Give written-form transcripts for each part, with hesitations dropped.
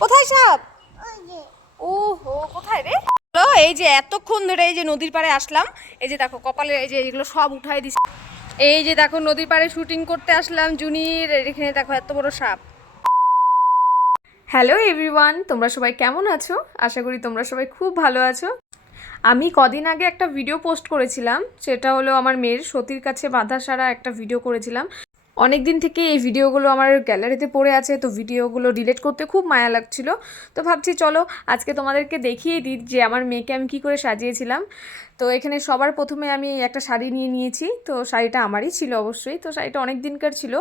কোথায় সাপ? ওহো, কোথায় রে? এই যে এতক্ষণ ধরে এই যে নদীর পাড়ে আসলাম, এই যে দেখো কপালে এই যে এগুলো সব উঠাই দিছি। এই যে দেখো নদীর পাড়ে শুটিং করতে আসলাম জুনির, এখানে দেখো এত বড় সাপ। হ্যালো এভরিওয়ান, তোমরা সবাই কেমন আছো? আশা করি তোমরা সবাই খুব ভালো আছো। আমি কদিন আগে একটা ভিডিও পোস্ট করেছিলাম, সেটা হলো আমার মেয়ের সতীর কাছে বাঁধা সারা একটা ভিডিও করেছিলাম। অনেক দিন থেকে এই ভিডিওগুলো আমার গ্যালারিতে পড়ে আছে, তো ভিডিওগুলো ডিলিট করতে খুব মায়া লাগছিল। তো ভাবছি চলো আজকে তোমাদেরকে দেখিয়ে দিই যে আমার মেয়েকে আমি কী করে সাজিয়েছিলাম। তো এখানে সবার প্রথমে আমি একটা শাড়ি নিয়ে নিয়েছি, তো শাড়িটা আমারই ছিল অবশ্যই, তো শাড়িটা অনেক দিনকার ছিল,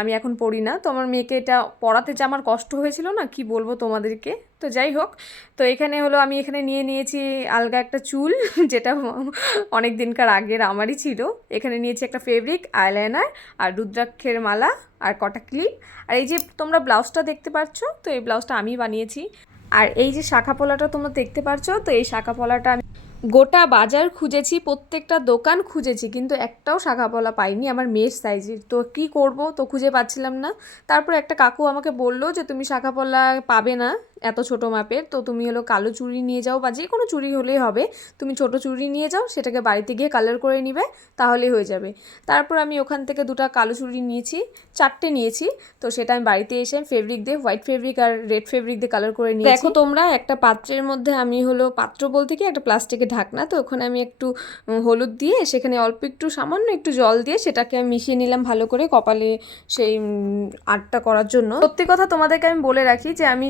আমি এখন পরি না। তো আমার মেয়েকে এটা পরাতে যে আমার কষ্ট হয়েছিল না, কি বলবো তোমাদেরকে। তো যাই হোক, তো এখানে হলো আমি এখানে নিয়ে নিয়েছি আলগা একটা চুল যেটা অনেক দিনকার আগের আমারই ছিল। এখানে নিয়েছি একটা ফেব্রিক, আইলাইনার, আর রুদ্রাক্ষের মালা, আর কটা ক্লিপ। আর এই যে তোমরা ব্লাউজটা দেখতে পাচ্ছ, তো এই ব্লাউজটা আমি বানিয়েছি। আর এই যে শাখা পলাটা তোমরা দেখতে পাচ্ছ, তো এই শাখা পলাটা আমি গোটা বাজার খুঁজেছি, প্রত্যেকটা দোকান খুঁজেছি, কিন্তু একটাও শাখা পলা পাইনি আমার মেয়ের সাইজের। তো কি করব, তো খুঁজে পাচ্ছিলাম না। তারপর একটা কাকু আমাকে বললো যে তুমি শাখা পলা পাবে না এত ছোট মাপের, তো তুমি হলো কালো চুড়ি নিয়ে যাও, বা যে কোনো চুড়ি হলেই হবে, তুমি ছোট চুড়ি নিয়ে যাও, সেটাকে বাড়িতে গিয়ে কালার করে নিবে, তাহলেই হয়ে যাবে। তারপর আমি ওখান থেকে দুটো কালো চুড়ি নিয়েছি, চারটে নিয়েছি। তো সেটা আমি বাড়িতে এসে ফেব্রিক দিয়ে, হোয়াইট ফেব্রিক আর রেড ফেব্রিক দিয়ে কালার করে নিয়েছি। দেখো তোমরা, একটা পাত্রের মধ্যে আমি হলো, পাত্র বলতে কি একটা প্লাস্টিকের ঢাকনা, তো ওখানে আমি একটু হলুদ দিয়ে, সেখানে অল্প একটু সামান্য একটু জল দিয়ে সেটাকে আমি মিশিয়ে নিলাম ভালো করে কপালে সেই আর্টটা করার জন্য। সত্যি কথা তোমাদেরকে আমি বলে রাখি যে আমি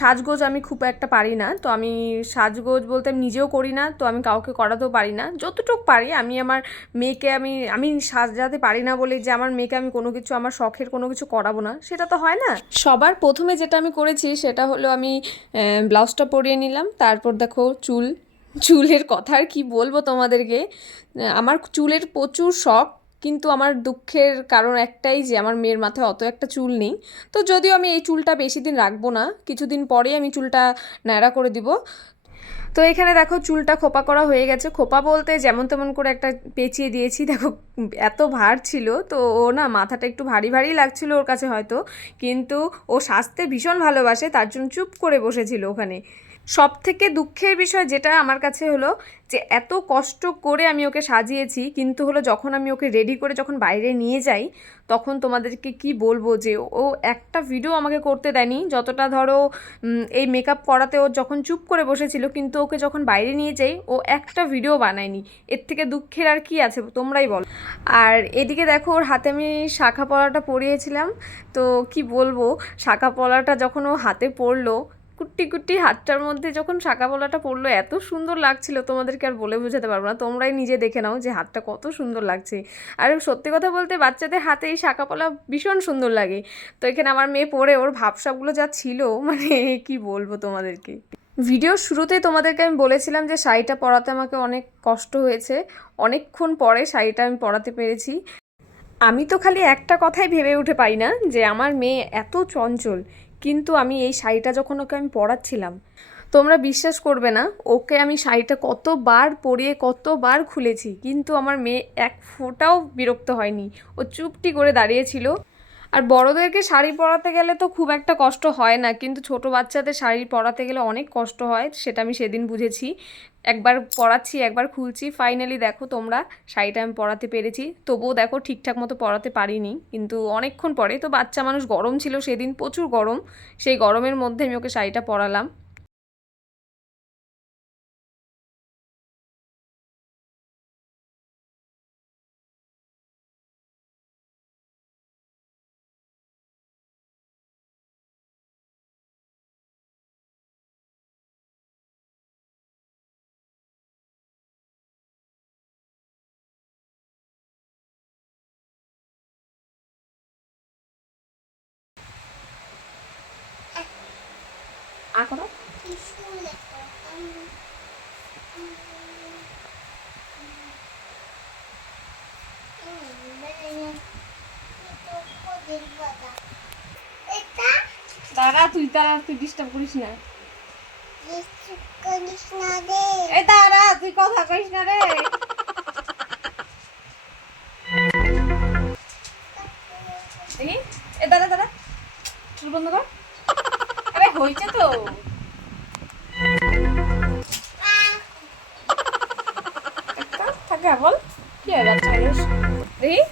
সাজগোজ আমি খুব একটা পারি না। তো আমি সাজগোজ বলতে আমি নিজেও করি না, তো আমি কাউকে করাতেও পারি না। যতটুকু পারি আমি আমার মেয়েকে আমি সাজাতে পারি না বলে যে আমার মেয়েকে আমি কোনো কিছু, আমার শখের কোনো কিছু করাবো না, সেটা তো হয় না। সবার প্রথমে যেটা আমি করেছি সেটা হলো আমি ব্লাউজটা পরিয়ে নিলাম। তারপর দেখো চুলের কথা আর কি বলবো তোমাদেরকে, আমার চুলের প্রচুর শখ, কিন্তু আমার দুঃখের কারণ একটাই যে আমার মেয়ের মাথায় অত একটা চুল নেই। তো যদিও আমি এই চুলটা বেশি দিন রাখবো না, কিছুদিন পরেই আমি চুলটা ন্যাড়া করে দিব। তো এখানে দেখো চুলটা খোপা করা হয়ে গেছে, খোপা বলতে যেমন তেমন করে একটা পেঁচিয়ে দিয়েছি। দেখো এত ভার ছিল, তো ও না মাথাটা একটু ভারী ভারী লাগছিল ওর কাছে হয়তো, কিন্তু ও সাজতে ভীষণ ভালোবাসে, তার জন্য চুপ করে বসেছিল ওখানে। সব থেকে দুঃখের বিষয় যেটা আমার কাছে হলো, যে এত কষ্ট করে আমি ওকে সাজিয়েছি, কিন্তু হলো যখন আমি ওকে রেডি করে যখন বাইরে নিয়ে যাই, তখন তোমাদেরকে কি বলবো যে ও একটা ভিডিও আমাকে করতে দেয়নি। যতটা ধরো এই মেকআপ করাতে ও যখন চুপ করে বসেছিল, কিন্তু ওকে যখন বাইরে নিয়ে যাই ও একটা ভিডিও বানায়নি। এর থেকে দুঃখের আর কি আছে তোমরাই বলো। আর এদিকে দেখো ওর হাতে আমি শাখা পলাটা পরিয়েছিলাম, তো কি বলবো, শাখা পলাটা যখন ও হাতে পড়লো, কুট্টি কুট্টি হাতটার মধ্যে যখন শাখা পলাটা পড়লো, এত সুন্দর লাগছিল তোমাদেরকে আর বলে বোঝাতে পারবো না। তোমরাই নিজে দেখে নাও যে হাতটা কত সুন্দর লাগছে। আর সত্যি কথা বলতে বাচ্চাদের হাতে এই শাখা পলা ভীষণ সুন্দর লাগে। তো এখানে আমার মেয়ে পরে ওর ভাবসাবগুলো যা ছিল, মানে কি বলবো তোমাদেরকে। ভিডিওর শুরুতেই তোমাদেরকে আমি বলেছিলাম যে শাড়িটা পরাতে আমাকে অনেক কষ্ট হয়েছে, অনেকক্ষণ পরে শাড়িটা আমি পরাতে পেরেছি। আমি তো খালি একটা কথাই ভেবে উঠে পাই না যে আমার মেয়ে এত চঞ্চল, কিন্তু আমি এই শাড়িটা যখন ওকে আমি পরাচ্ছিলাম, তোমরা বিশ্বাস করবে না, ওকে আমি শাড়িটা কতবার পরিয়ে কতবার খুলেছি, কিন্তু আমার মেয়ে এক ফোঁটাও বিরক্ত হয়নি, ও চুপটি করে দাঁড়িয়েছিল। আর বড়দেরকে শাড়ি পরাতে গেলে তো খুব একটা কষ্ট হয় না, কিন্তু ছোট বাচ্চাদের শাড়ি পরাতে গেলে অনেক কষ্ট হয়, সেটা আমি সেদিন বুঝেছি। একবার পরাচ্ছি একবার খুলছি, ফাইনালি দেখো তোমরা শাড়িটা আমি পরাতে পেরেছি। তবুও দেখো ঠিকঠাক মতো পরাতে পারিনি, কিন্তু অনেকক্ষণ পরে, তো বাচ্চা মানুষ, গরম ছিল সেদিন প্রচুর গরম, সেই গরমের মধ্যে আমি ওকে শাড়িটা পরালাম। আর কোনো দাঁড়া, তুই ডিস্টার্ব করিস না। এই দাঁড়া, তুই কথা কইস না রে। দেখি, এ দাঁড়া দাঁড়া, চুল বন্ধ কর। হয়েছে তো। বল কি হয় বাচ্চা মানুষ দেখি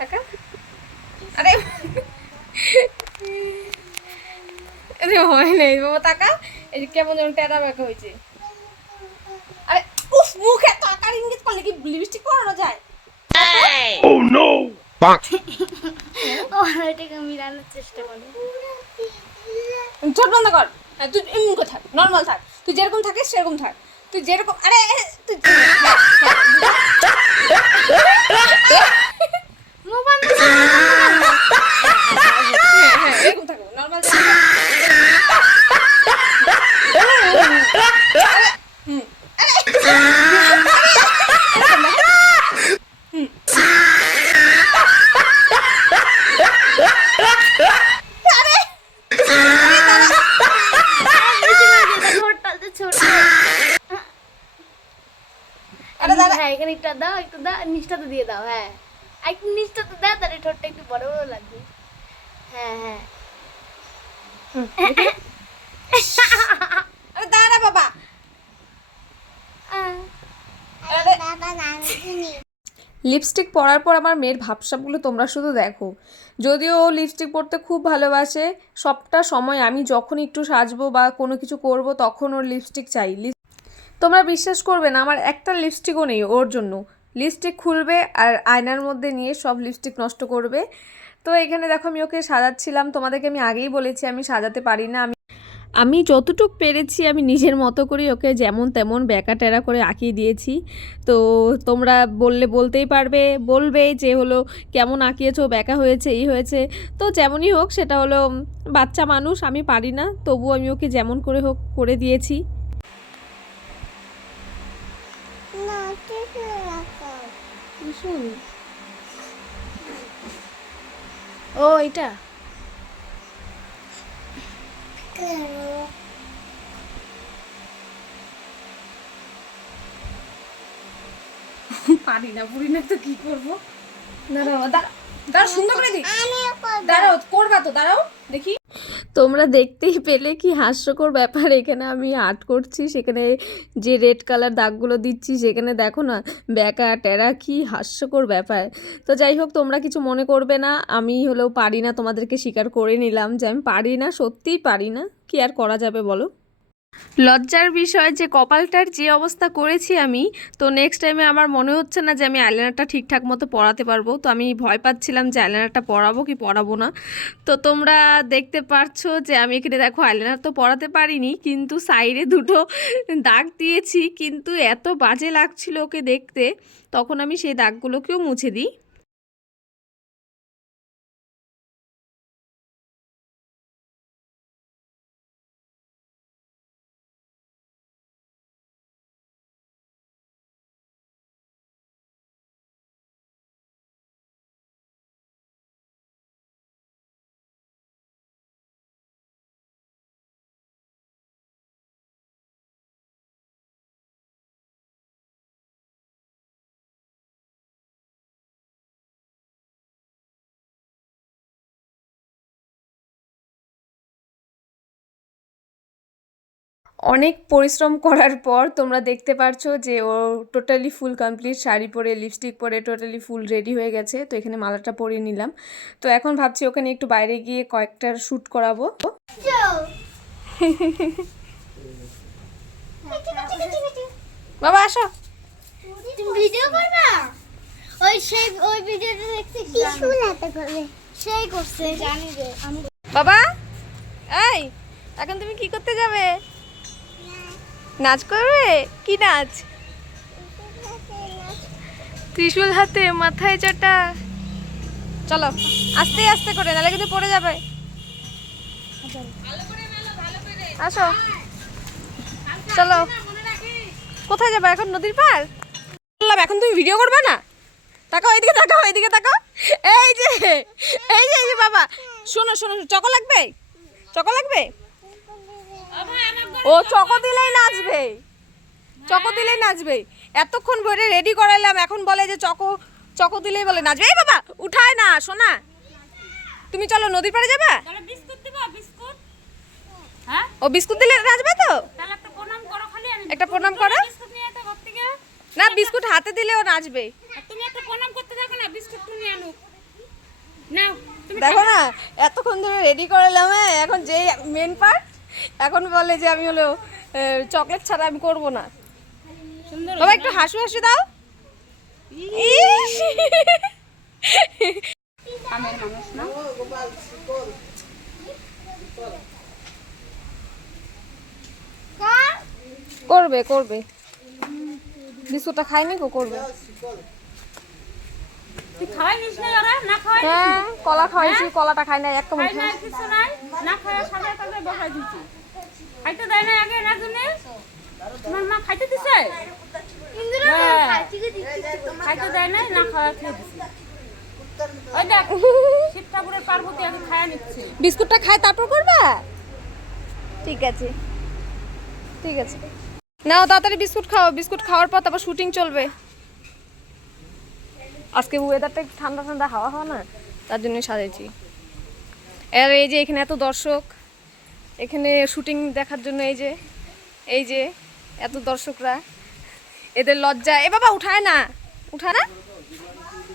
টাকা। আরে হয় নাই বাবা টাকা। এই যে কেমন যেন টেরা বেঁকা হয়েছে। আরে উফ মুখে টাকার ইঙ্গিত করলে কি লিপস্টিক পরানো যায়? Oh no! এটাকে মিলানোর চেষ্টা করো। চোট বন্ধ কর। তুই এমন থাক, নর্মাল থাক, তুই যেরকম থাকিস সেরকম থাক, তুই যেরকম। আরে তুই এরকম থাকবো নর্মাল। হ্যাঁ এখানে একটা দাও, একটু দাও, নিচটাতে দিয়ে দাও। হ্যাঁ একটু নিচটাতে দাও, তাহলে ঠোঁটটা একটু বড় বড় লাগবে। হ্যাঁ হ্যাঁ আরে দাঁড়া বাবা। লিপস্টিক পরার পর আমার মেয়ের ভাবসাবগুলো তোমরা শুধু দেখো। যদিও ও লিপস্টিক পরতে খুব ভালোবাসে, সবটা সময় আমি যখন একটু সাজবো বা কোনো কিছু করব তখন ওর লিপস্টিক চাই। তোমরা বিশ্বাস করবে না, আমার একটা লিপস্টিকও নেই ওর জন্য। লিপস্টিক খুলবে আর আয়নার মধ্যে নিয়ে সব লিপস্টিক নষ্ট করবে। তো এখানে দেখো আমি ওকে সাজাচ্ছিলাম। তোমাদেরকে আমি আগেই বলেছি আমি সাজাতে পারি না। আমি যতটুক পেরেছি আমি নিজের মতো করে ওকে যেমন তেমন ব্যাকা টেরা করে আঁকিয়ে দিয়েছি। তো তোমরা বলতেই বলবে যে হলো কেমন আঁকিয়েছো, ব্যাকা হয়েছে, এই হয়েছে। তো যেমনই হোক, সেটা হলো বাচ্চা মানুষ, আমি পারি না, তবু আমি ওকে যেমন করে হোক করে দিয়েছি। ও এটা পারি না, পুরি না তো কি করবো। দাঁড়াও সুন্দর করে দিই। দাঁড়াও করবা তো, দাঁড়াও দেখি। তোমরা দেখতেই পেলে কি হাস্যকর ব্যাপার। এখানে আমি আর্ট করছি, সেখানে যে রেড কালার দাগগুলো দিচ্ছি সেখানে দেখো না ব্যাকা টেরা, কি হাস্যকর ব্যাপার। তো যাই হোক, তোমরা কিছু মনে করবে না, আমি হলেও পারি না, তোমাদেরকে স্বীকার করে নিলাম যে আমি পারি না, সত্যিই পারি না। কি আর করা যাবে বলো। লজ্জার বিষয় যে কপালটার যে অবস্থা করেছি আমি, তো নেক্সট টাইমে আমার মনে হচ্ছে না যে আমি আইলাইনারটা ঠিকঠাক মতো পরাতে পারবো। তো আমি ভয় পাচ্ছিলাম যে আইলাইনারটা পরাবো কি পরাবো না। তো তোমরা দেখতে পারছো যে আমি এখানে দেখো আইলাইনার তো পরাতে পারিনি, কিন্তু সাইডে দুটো দাগ দিয়েছি। কিন্তু এত বাজে লাগছিল ওকে দেখতে, তখন আমি সেই দাগগুলোকেও মুছে দিই। অনেক পরিশ্রম করার পর তোমরা দেখতে পারছো যে ও টোটালি ফুল কমপ্লিট শাড়ি পরে লিপস্টিক পরে টোটালি ফুল রেডি হয়ে গেছে। তো এখানে মালাটা পরিয়ে নিলাম। তো এখন ভাবছি ওখানে একটু বাইরে গিয়ে কয়েকটা শ্যুট করাবো। বাবা আসো। তুমি ভিডিও করবা? ওই ভিডিওটা দেখতে ত্রিশূল হাতে করবে, সেই করছে জানি রে আমি। বাবা এই এখন তুমি কি করতে যাবে? নাচ করবে? কি নাচ? ত্রিশূল হাতে মাথায় চাটা। চলো আস্তে আস্তে করে, নাহলে কিন্তু পড়ে যাবে। আসো চলো। কোথায় যাবে এখন? নদীর পার। বললাম এখন তুমি ভিডিও করবে না? তাকাও এদিকে, তাকাও এদিকে, তাকাও। এই যে এই যে এই যে বাবা, শোনো শোনো, চকো লাগবে? চকো লাগবে? ও চকো দিলেই নাচবে, চকো দিলেই নাচবে। এতক্ষণ ভরে রেডি করাইলাম, এখন বলে যে চকো চকো দিলেই বলে নাচবে। এই বাবা উঠায় না, শোনা তুমি চলো নদীর পাড়ে যাবা। ও বিস্কুট দিলে নাচবে তো? তাহলে একটা প্রণাম করো খালি। একটা প্রণাম করো। বিস্কুট নিয়ে তো ঘর থেকে। না বিস্কুট হাতে দিলে ও নাচবে। আর তুমি একটা প্রণাম করতে দেখো না, বিস্কুট তুমি আনো। নাও তুমি দেখো না এতক্ষণ ধরে রেডি করালাম, এখন যে মেন পার্ট এখন বলে যে আমি হলো চকলেট ছাড়া আমি করব না। সুন্দর বাবা একটু হাসু হাসু দাও। ইস! কামের মানুষ না। করবে করবে, বিস্কুটটা খাইনি কো, করবে। তুই খাওয়াই নিস না ওরা, না খাওয়াই হ্যাঁ কলা খাওয়াইছি, কলাটা খাই না একটা খাই মুঠো। না কিছু নাই, না খাওয়া সাজায় সাজায় বসাই দিচ্ছি। খাইতে দেয় না আগে না জন্য তোমার মা খাইতে দিছে? হ্যাঁ। খাইতে দেয় না, না খাওয়া খেয়ে দিচ্ছে। ওই দেখ শিব ঠাকুরের পার্বতী আগে খায়া নিচ্ছে। বিস্কুটটা খায় তারপর করবা? ঠিক আছে ঠিক আছে, নাও তাড়াতাড়ি বিস্কুট খাও, বিস্কুট খাওয়ার পর তারপর শুটিং চলবে। আজকে ওয়েদারটা একটু ঠান্ডা ঠান্ডা হাওয়া হাওয়া না, তার জন্য সাজাইছি। আর এই যে এখানে এত দর্শক, এখানে শুটিং দেখার জন্য এই যে এত দর্শকরা, এদের লজ্জা। এ বাবা উঠায় না, উঠায় না,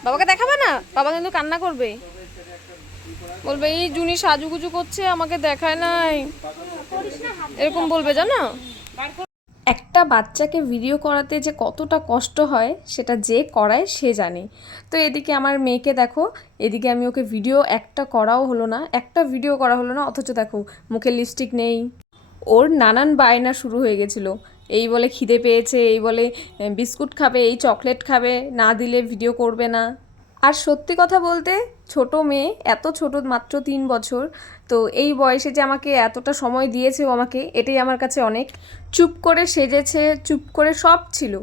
বাবাকে দেখাবে না, বাবা কিন্তু কান্না করবে, বলবে এই জুনি সাজুগুজু করছে আমাকে দেখায় নাই, এরকম বলবে জানো। একটা বাচ্চাকে ভিডিও করাতে যে কতটা কষ্ট হয় সেটা যে করায় সে জানে। তো এদিকে আমার মেয়েকে দেখো, এদিকে আমি ওকে ভিডিও একটা করাও হলো না, একটা ভিডিও করা হলো না, অথচ দেখো মুখে লিপস্টিক নেই। ওর নানান বায়না শুরু হয়ে গেছিলো, এই বলে খিদে পেয়েছে, এই বলে বিস্কুট খাবে, এই চকলেট খাবে, না দিলে ভিডিও করবে না। আর সত্যি কথা বলতে ছোট মেয়ে, এত ছোট, মাত্র 3 বছর, তো এই বয়সে যে আমাকে এতটা সময় দিয়েছে ও আমাকে, এটাই আমার কাছে অনেক। চুপ করে সেজেছে, চুপ করে সব ছিল,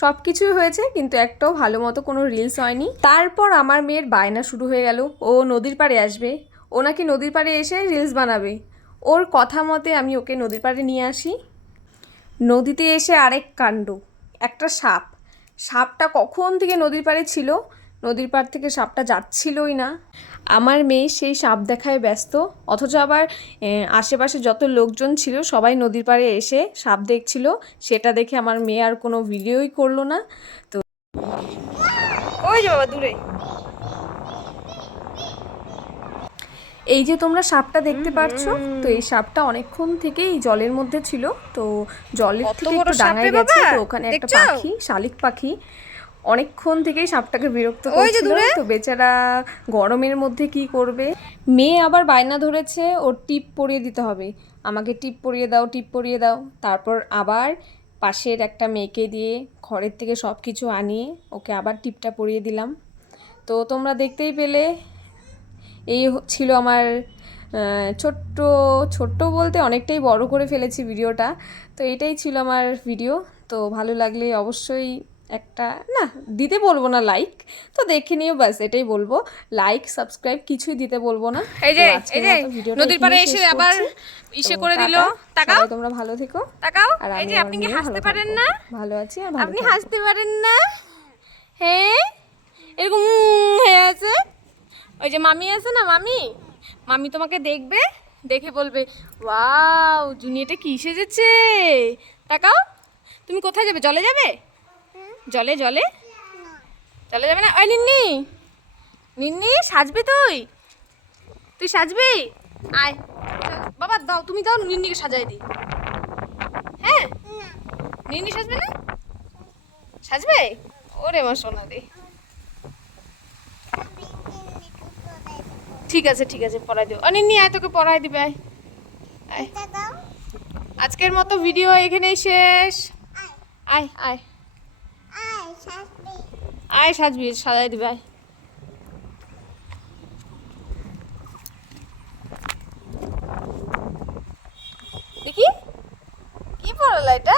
সব কিছুই হয়েছে, কিন্তু একটাও ভালো মতো কোনো রিলস হয়নি। তারপর আমার মেয়ের বায়না শুরু হয়ে গেল, ও নদীর পাড়ে আসবে, ও নাকি নদীর পাড়ে এসে রিলস বানাবে। ওর কথা মতে আমি ওকে নদীর পাড়ে নিয়ে আসি। নদীতে এসে আরেক কাণ্ড, একটা সাপ, সাপটা কখন থেকে নদীর পাড়ে ছিল, নদীর পাড় থেকে সাপটা যাচ্ছিলই না। আমার মেয়ে সেই সাপ দেখায় ব্যস্ত, অথচ আবার আশেপাশে যত লোকজন ছিল সবাই নদীর পাড়ে এসে সাপ দেখছিল, সেটা দেখে আমার মেয়ে আর কোনো ভিডিওই করলো না। তো ওই যে বাবা দূরে, এই যে তোমরা সাপটা দেখতে পাচ্ছো, তো এই সাপটা অনেকক্ষণ থেকেই জলের মধ্যে ছিল, তো জলের থেকে একটু ডাঙায় গেছে, তো ওখানে একটা পাখি, শালিক পাখি, অনেকক্ষণ থেকেই সাপটাকে বিরক্ত করছিল। তো বেচারা গরমের মধ্যে কি করবে, মেয়ে আবার বায়না ধরেছে ওর টিপ পরিয়ে দিতে হবে, আমাকে টিপ পরিয়ে দাও, টিপ পরিয়ে দাও। তারপর আবার পাশের একটা মেয়েকে দিয়ে ঘরের থেকে সব কিছু আনিয়ে ওকে আবার টিপটা পরিয়ে দিলাম। তো তোমরা দেখতেই পেলে, এই ছিল আমার ছোট্ট ছোট্ট বলতে অনেকটাই বড় করে ফেলেছি ভিডিওটা। তো এটাই ছিল আমার ভিডিও। তো ভালো লাগলে অবশ্যই একটা, না দিতে বলবো না লাইক, তো দেখে নিও, ব্যাস এটাই বলবো, লাইক সাবস্ক্রাইব কিছুই দিতে বলবো না। এই যে নদীর পাড়ে এসে আবার ইসে করে দিল, তাকাও, তোমরা ভালো থেকো, তাকাও। আর এই যে আপনি কি হাসতে পারেন না? ভালো আছি, আর আপনি হাসতে পারেন না? হ্যাঁ এরকম হয়ে আছে। ওই যে মামি আছে না, মামি, মামি তোমাকে দেখবে, দেখে বলবে ওয়াও জুনি এটা কি সেজেছে, তাকাও। তুমি কোথায় যাবে, জলে যাবে? জলে জলে জলে যাবে না? ওই নিন্নি, নিন্নি সাজবি, তুই সাজবি, আয় বাবা, দাও তুমি, দাও নিন্নিকে সাজাই দি। হ্যাঁ নিন্নি সাজবে না? সাজবে? ওরে আমার সোনা রে, ঠিক আছে ঠিক আছে, পড়াই দিও। নিন্নি আয়, তোকে পড়াই দিবে, আয় আয়। আজকের মতো ভিডিও এখানেই শেষ। আয় আয় আয়, সাজবি, সাজাই দিবে, আয়। দেখি কি পড়ালা এটা।